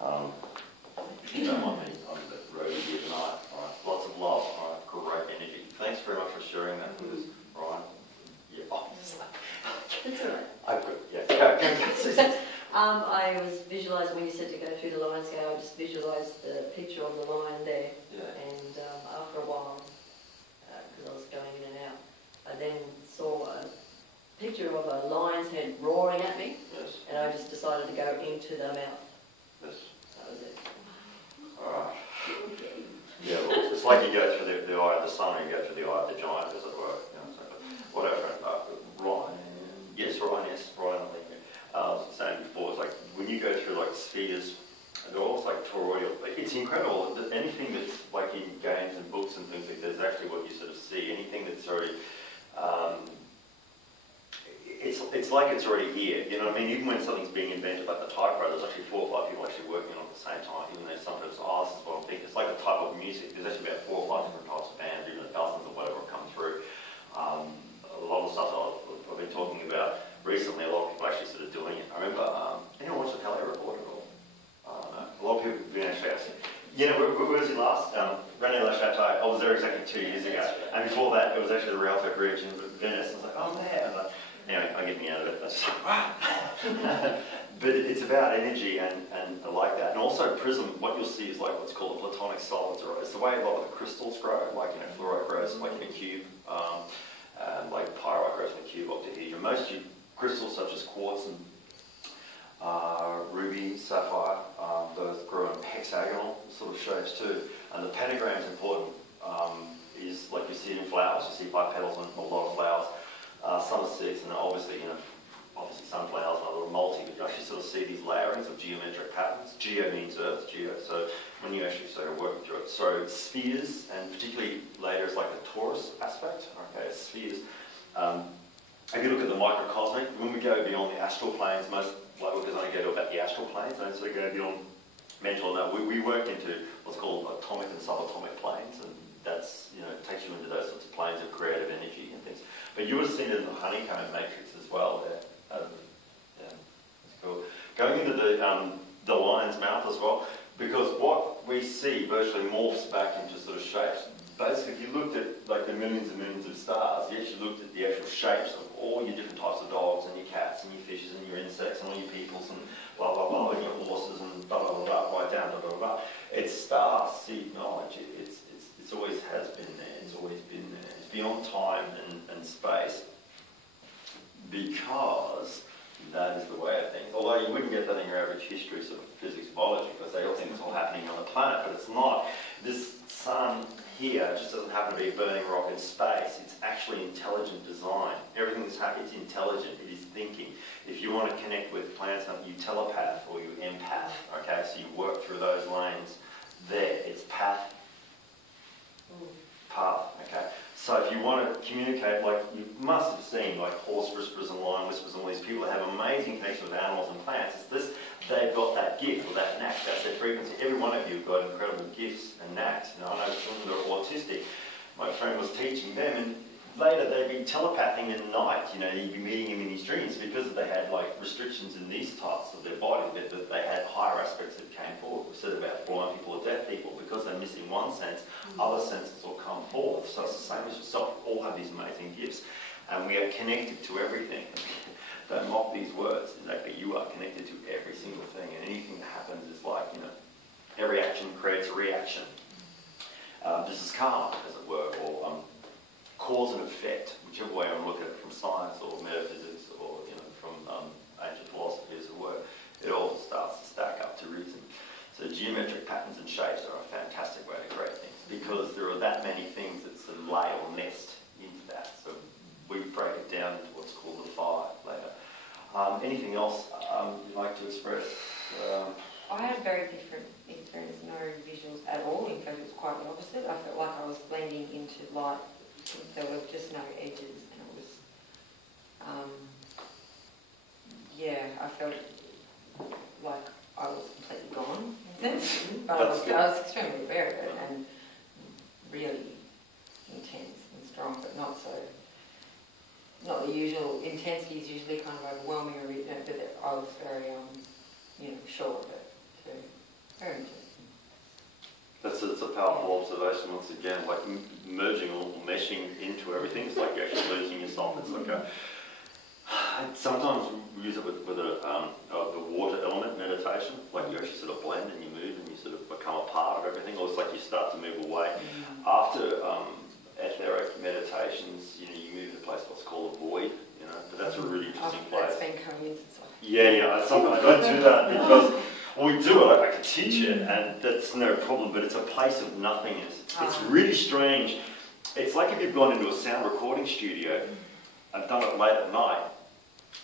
If you don't mind me, I'm the roadie here tonight. Lots of love, great energy. Thanks very much for sharing that with us, Ryan. Yeah, obviously. That's all right. I've got, yeah, go. I was visualising when you said to go through the line scale, I just visualised the picture of the line there. Yeah. And after a while, because I was going in and out, I then saw a picture of a lion's head roaring at me. Yes. And I just decided to go into the mouth. Yes. That was it. Alright. Yeah, well, it's like you go through the eye of the sun, or you go through the eye of the giant, as it were. You know, so, whatever. Ryan. Yes, Ryan, yes, Ryan. I was saying before, it's like when you go through like spheres, they're almost like toroidal. It's incredible. Anything that's like in games and books and things like that is actually what you sort of see. Anything that's already, it's like it's already here. You know what I mean? Even when something's being invented, like the typewriter, there's actually 4 or 5 people actually working on it at the same time. Even though sometimes, this is what I'm thinking. It's like a type of music. There's actually about 4 or 5 different types of bands, even dozens or whatever come through. A lot of stuff I've been talking about recently, a lot of people actually sort of doing it. I remember, anyone watch the Tele Report at all? No. A lot of people have been actually asking. Yeah, where was he last? René Le Chateau. I was there exactly 2 years ago. And before that, it was actually the Rialto Bridge in Venice. I was like, oh, there. Anyway, I get me out of it. I was just like, wow. But it's about energy and like that. And also prism, what you'll see is like what's called platonic solids. Right? It's the way a lot of the crystals grow, like, you know, fluorite grows like in a cube. Like pyrite grows in a cube, octahedron. Most crystals such as quartz and ruby, sapphire, those grow in hexagonal sort of shapes too. And the pentagram is important. Is like you see it in flowers. You see bipetals in a lot of flowers. Some are 6, and obviously, you know, obviously sunflowers are a little multi, but you actually sort of see these layerings of geometric patterns. Geo means earth, geo. So when you actually start working through it, so spheres, and particularly later it's like the torus aspect. Okay, spheres. If you look at the microcosmic, when we go beyond the astral planes, most light workers only go to about the astral planes, and so we go beyond mental. Now we work into what's called atomic and subatomic planes, and that's, you know, takes you into those sorts of planes of creative energy and things. But you would have seen it in the honeycomb matrix as well there. Yeah, that's cool. Going into the lion's mouth as well, because what we see virtually morphs back into sort of shapes. Basically, if you looked at like the millions and millions of stars, you actually looked at the actual shapes of all your different types of dogs and your cats and your fishes and your insects and all your peoples and blah blah blah, and your horses and blah blah blah, right down, blah blah blah. It's star seed knowledge. It's always has been there. It's always been there. It's beyond time and space, because that is the way of things. Although you wouldn't get that in your average history sort of physics, biology, because they all think it's all happening on the planet, but it's not. This sun here just doesn't happen to be a burning rock in space. It's actually intelligent design. Everything that's happening is intelligent. It is thinking. If you want to connect with plants, you telepath or you empath. Okay, so you work through those lanes. There, it's path. Okay. So if you want to communicate, like you must have seen, like horse whisperers and lion whisperers and all these people that have amazing connection with animals and plants. It's this, they've got that gift or that knack. That's their frequency. Every one of you have got incredible gifts and knacks. You know, I know children that are autistic. My friend was teaching them, and later they'd be telepathing in the night. You know, you'd be meeting him in his dreams because they had like restrictions in these parts of their body, that they had higher aspects that came forward. We said about blind people or deaf people, because they're missing one sense, other senses will come forth. So it's the same as yourself. We all have these amazing gifts, and we are connected to everything. Don't mock these words. Exactly, you are connected to every single thing, and anything that happens is like, you know, every action creates a reaction. This is karma, as it were, or cause and effect, whichever way I look at it, from science or metaphysics or, you know, from ancient philosophy, as it were. It all starts to stack up to reason. So geometric patterns and shapes are a fantastic way to create things, because there are that many things that sort of lay or nest into that. So we break it down into what's called the 5 later. Anything else you'd like to express? I had a very different experience, no visuals at all. In fact, it was quite the opposite. I felt like I was blending into light. There were just no edges, and it was, yeah, I felt like I was completely gone, in a sense. But I was extremely aware of it, and really intense and strong, but not the usual. Intensity is usually kind of overwhelming, but I was very, sure of it too. powerful observation once again, like merging or meshing into everything. It's like you're actually losing yourself. It's like sometimes we use it with the water element meditation, like you actually sort of blend and you move and you sort of become a part of everything, or it's like you start to move away. After etheric meditations, you move to a place what's called a void, but that's a really interesting place. That's been coming in since Sometimes I don't do that because we do it, I can teach it, and that's no problem, but it's a place of nothingness. It's really strange. It's like if you've gone into a sound recording studio and done it late at night,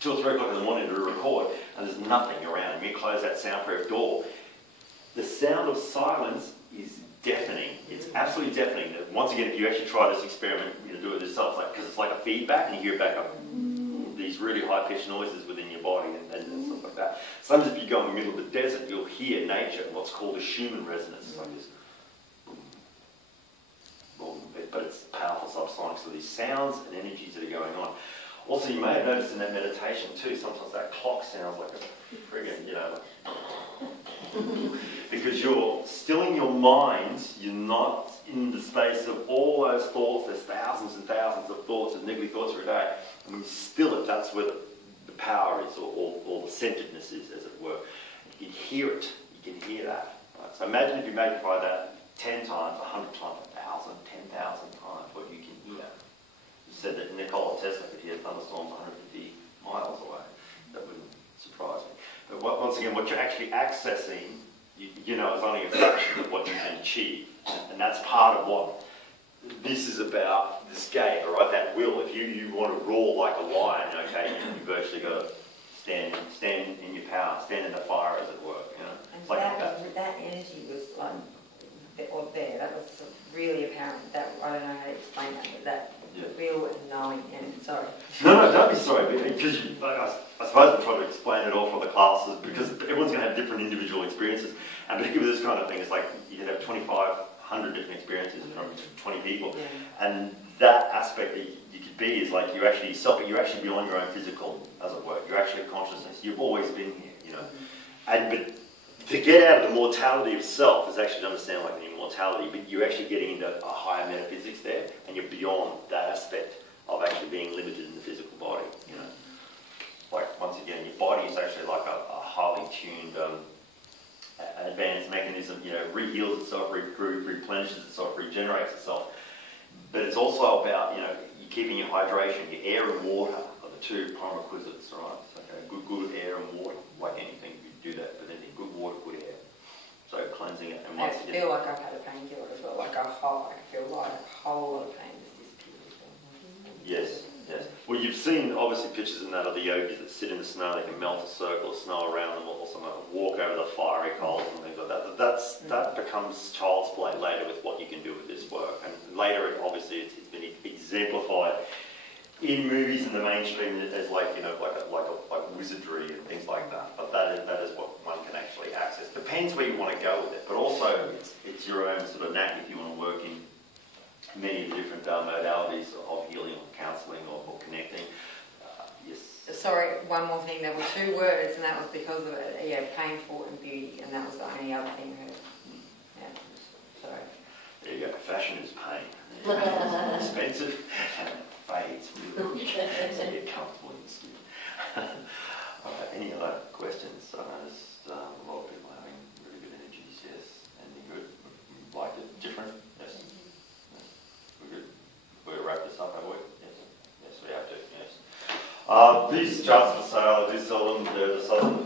2 or 3 o'clock in the morning to record, and there's nothing around, and you close that soundproof door. The sound of silence is deafening. It's absolutely deafening. Once again, if you actually try this experiment, do it yourself, because it's like a feedback, and you hear it back up these really high-pitched noises within your body and stuff like that. Sometimes if you go in the middle of the desert, you'll hear nature, what's called a Schumann resonance. It's like this, but it's powerful subsonic. So these sounds and energies that are going on. Also, you may have noticed in that meditation too, sometimes that clock sounds like a friggin', because you're stilling your mind, you're not in the space of all those thoughts. There's thousands and thousands of thoughts and niggly thoughts every day. And when you still it, that's where the power is, or the centeredness is, as it were. You can hear it, you can hear that. Right? So imagine if you magnify that 10 times, 100 times, 1,000, 10,000 times, what you can hear. You said that Nikola Tesla could hear thunderstorms 150 miles away. That wouldn't surprise me. But once again, what you're actually accessing, is only a fraction of what you can achieve. And that's part of what this is about, this game, all right? That will. If you want to roar like a lion, okay, you've virtually got to stand in your power, stand in the fire, as it were. And it's like that energy was there. That was really apparent. That I don't know how to explain that, but that real knowing. And sorry. No, don't be sorry. Because I suppose I'm trying to explain it all for the classes because everyone's going to have different individual experiences, and particularly with this kind of thing, it's like you can have 2,500 different experiences from 20 people, and that aspect that you could be is like you're actually yourself, but you're actually beyond your own physical, as it were. You're actually a consciousness. You've always been here, but to get out of the mortality of self is actually to understand like an immortality, but you're actually getting into a higher metaphysics there, and you're beyond that aspect of actually being limited in the physical body, Like, once again, your body is actually like a highly tuned, advanced mechanism, re-heals itself, replenishes itself, regenerates itself. But it's also about, you keeping your hydration, your air and water are the 2 prime requisites, all right? So, good air and water, like anything, you do that, but anything, good water, good air. So cleansing it. And I feel like I've had a painkiller as well, like I feel like a whole lot of pain just disappeared. Yes. Well, you've seen obviously pictures in that of the yogis that sit in the snow. They can melt a circle of snow around them, or something, walk over the fiery coals and things like that. That becomes child's play later with what you can do with this work. And later, obviously, it's been exemplified in movies in the mainstream as like wizardry and things like that. But that is what one can actually access. Depends where you want to go with it, but also it's your own sort of knack if you want to work in many of the different modalities of healing or counselling or connecting. Yes. Sorry, one more thing. There were 2 words, and that was because of it. Yeah, painful and beauty, and that was the only other thing I heard. Yeah. Sorry. There you go. Fashion is pain. Expensive and fades really quick. So you get comfortable in the skin. Any other questions? I noticed a lot of people having really good energies. Yes. Anything good? Like it? Different? Yes. We're good. We'll wrap this up, have we? Yes, we have to. Yes. These charts for sale, I do sell them. They're the Southern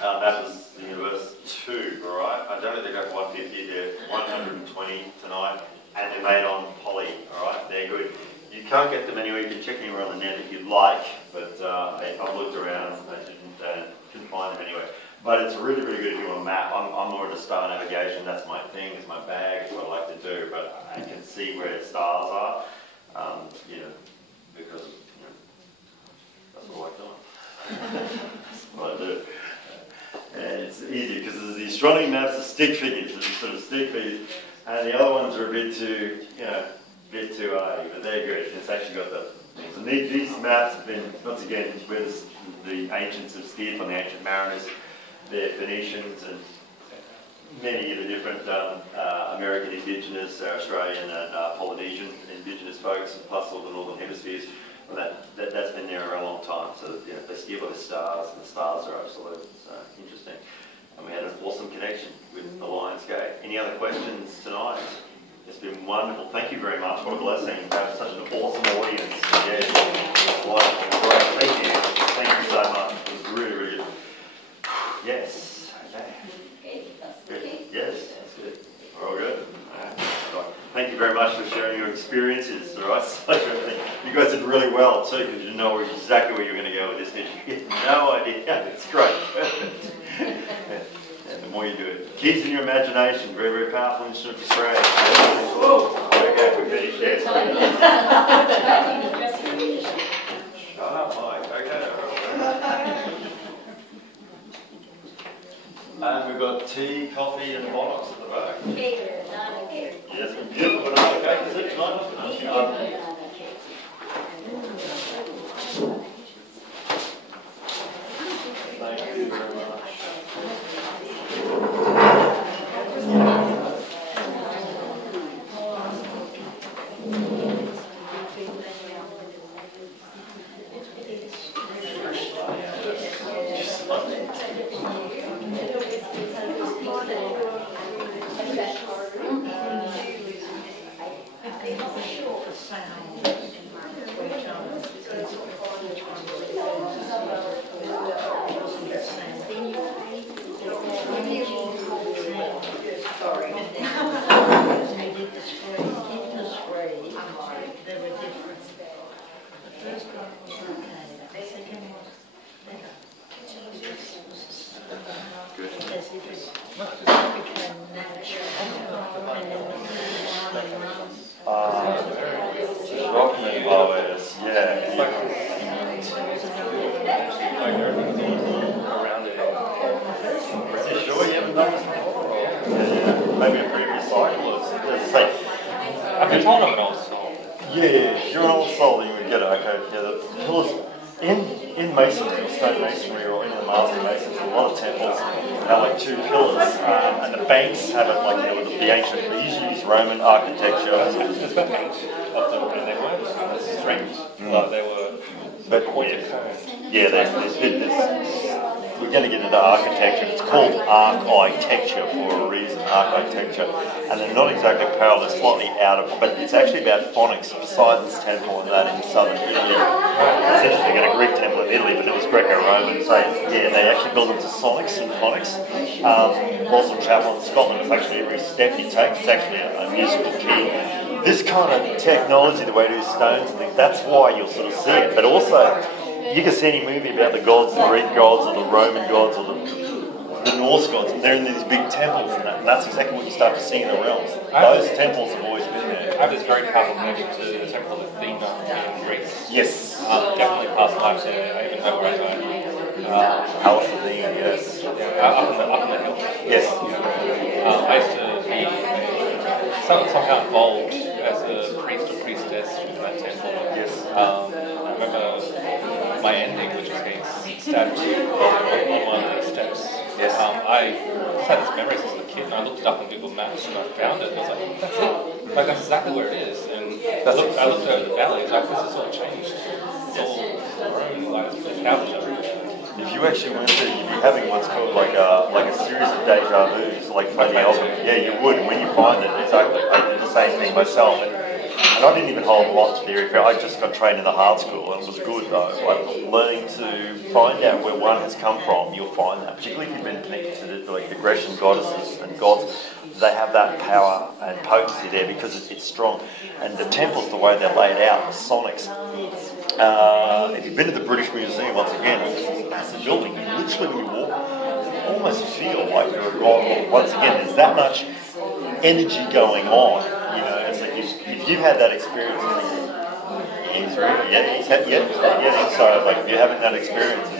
Baptist Universe 2, all right? I don't think they go for 150. They're 120 tonight, and they're made on poly, all right? They're good. You can't get them anywhere. You can check anywhere on the net if you'd like, but I've looked around and couldn't find them anywhere. But it's really, really good if you want a map. I'm more into star navigation. That's my thing. It's my bag. It's what I like to do. But I can see where the stars are, because that's what I like doing. That's what I do. And it's easy because there's the astronomy maps, the stick figures, the sort of stick figures, and the other ones are a bit too, bit too arty, but they're good. It's actually got the things. And these maps have been, once again, where the ancients have steered from, the ancient mariners. They're Phoenicians and many of the different American Indigenous, Australian and Polynesian Indigenous folks, and plus all the Northern Hemispheres. And that's been there a long time. So they steer by the stars, and the stars are absolutely interesting. And we had an awesome connection with the Lionsgate. Any other questions tonight? It's been wonderful. Thank you very much. What a blessing to have such an awesome audience. Yeah, wonderful. Great. Thank you. Thank you so much. It was really, really good. Yes. Okay. Good. Yes, that's good. We're all good. All right. Thank you very much for sharing your experiences. All right. You guys did really well too, because you know exactly where you're going to go with this. You had no idea. It's great. And the more you do it, keeps in your imagination. Very, very powerful instrument to pray. Okay, we finished. Yes. Shut up, Mike. Okay. And we've got tea, coffee, and bottles at the back. Yes, beautiful banana cake. Is it tonight? Thank you very much. Roman architecture. There's about 8 of them in their works. There's strings. Like they were pointed cones. Yeah, we're going to get into architecture. It's called architecture for a reason, architecture. And they're not exactly parallel, they're slightly out of, but it's actually about phonics. Poseidon's temple and that in southern Italy. It's interesting, they got a Greek temple in Italy, but it was Greco-Roman. So yeah, they actually build them to sonics and phonics. Balsam Chapel in Scotland, it's actually every step you take, it's actually a musical key. This kind of technology, the way it is stones and things, that's why you'll sort of see it. But also, you can see any movie about the gods, the Greek gods or the Roman gods or the Norse gods, and they're in these big temples and that's exactly what you start to see in the realms. Those temples have always been there. I have this very powerful connection to the temple of Athena in Greece. Yes. Definitely past lives there. I even know where I go. House of Athena, yes. Yeah, up in the hill. Yes. I used to be somehow involved as a priest or priestess in that temple. Yes. I remember my ending, which was getting stabbed on one of the steps. Yes. I just had this memory since a kid, and I looked it up on Google Maps and I found it, and I was like, that's it. Like, that's exactly where it is. And I looked over the valley, it's like, this has all changed. It's all grown, like, it's houses everywhere. If you actually went there, you'd be having what's called like a series of deja vus, like playing the album. Yeah, you would. And when you find it, exactly. I did the same thing myself. And I didn't even hold a lot to theory. I just got trained in the hard school, and it was good though. Like learning to find out where one has come from, you'll find that. Particularly if you've been connected to like the Grecian goddesses and gods, they have that power and potency there because it's strong. And the temples, the way they're laid out, the sonics. If you've been to the British Museum, once again, it's this massive building. You literally, when you walk, you almost feel like you're a god. Once again, there's that much energy going on. You know, it's like if you've had that experience, it's like, yeah. So like if you're having that experience.